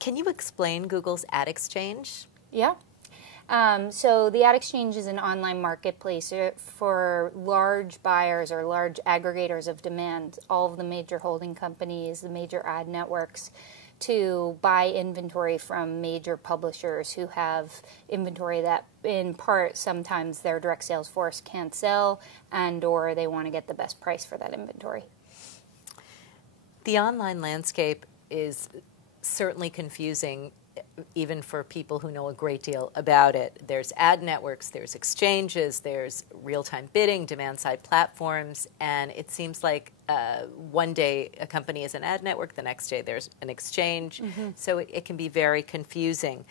Can you explain Google's Ad Exchange? Yeah. So the Ad Exchange is an online marketplace for large buyers or large aggregators of demand, all of the major holding companies, the major ad networks, to buy inventory from major publishers who have inventory that in part sometimes their direct sales force can't sell and or they want to get the best price for that inventory. The online landscape is certainly confusing, even for people who know a great deal about it. There's ad networks, there's exchanges, there's real-time bidding, demand-side platforms, and it seems like one day a company is an ad network, the next day there's an exchange, so it can be very confusing.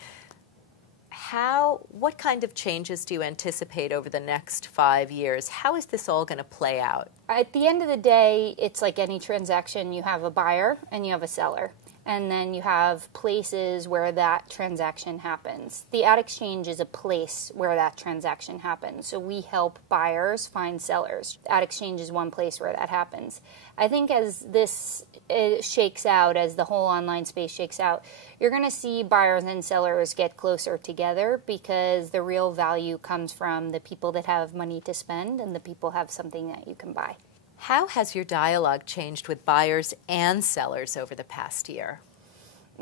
What kind of changes do you anticipate over the next 5 years? How is this all going to play out? At the end of the day, it's like any transaction. You have a buyer and you have a seller. And then you have places where that transaction happens. The Ad Exchange is a place where that transaction happens. So we help buyers find sellers. Ad Exchange is one place where that happens. I think as this shakes out, as the whole online space shakes out, you're going to see buyers and sellers get closer together because the real value comes from the people that have money to spend and the people have something that you can buy. How has your dialogue changed with buyers and sellers over the past year?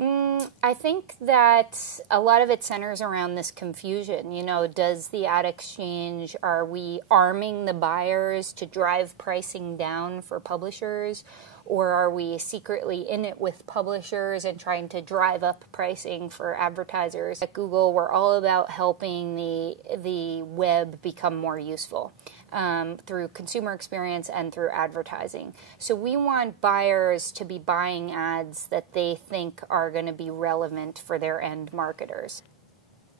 I think that a lot of it centers around this confusion. You know, does the Ad Exchange, are we arming the buyers to drive pricing down for publishers? Or are we secretly in it with publishers and trying to drive up pricing for advertisers? At Google, we're all about helping the web become more useful through consumer experience and through advertising. So we want buyers to be buying ads that they think are going to be relevant for their end marketers.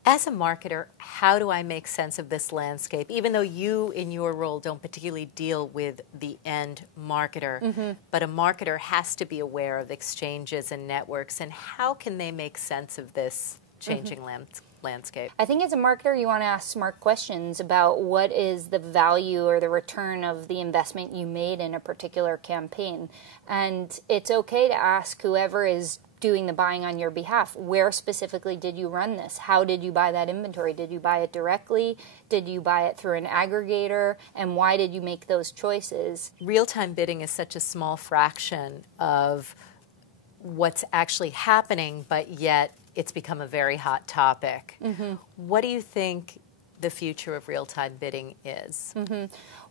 As a marketer, how do I make sense of this landscape? Even though you, in your role, don't particularly deal with the end marketer, but a marketer has to be aware of exchanges and networks, and how can they make sense of this changing landscape? I think as a marketer, you want to ask smart questions about what is the value or the return of the investment you made in a particular campaign. And it's okay to ask whoever is doing the buying on your behalf, where specifically did you run this? How did you buy that inventory? Did you buy it directly? Did you buy it through an aggregator? And why did you make those choices? Real-time bidding is such a small fraction of what's actually happening, but yet it's become a very hot topic. What do you think the future of real-time bidding is?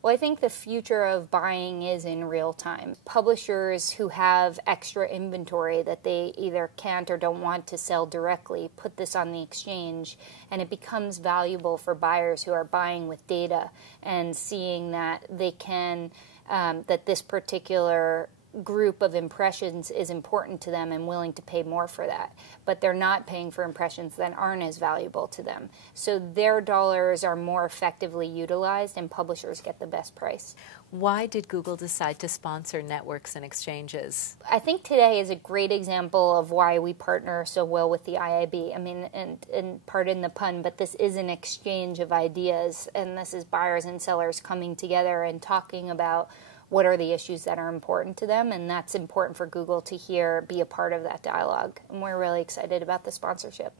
Well, I think the future of buying is in real time. Publishers who have extra inventory that they either can't or don't want to sell directly put this on the exchange, and it becomes valuable for buyers who are buying with data and seeing that they can, that this particular group of impressions is important to them and willing to pay more for that. But they're not paying for impressions that aren't as valuable to them. So their dollars are more effectively utilized and publishers get the best price. Why did Google decide to sponsor networks and exchanges? I think today is a great example of why we partner so well with the IAB. I mean, and pardon the pun, but this is an exchange of ideas, and this is buyers and sellers coming together and talking about what are the issues that are important to them, and that's important for Google to be a part of that dialogue. And we're really excited about the sponsorship.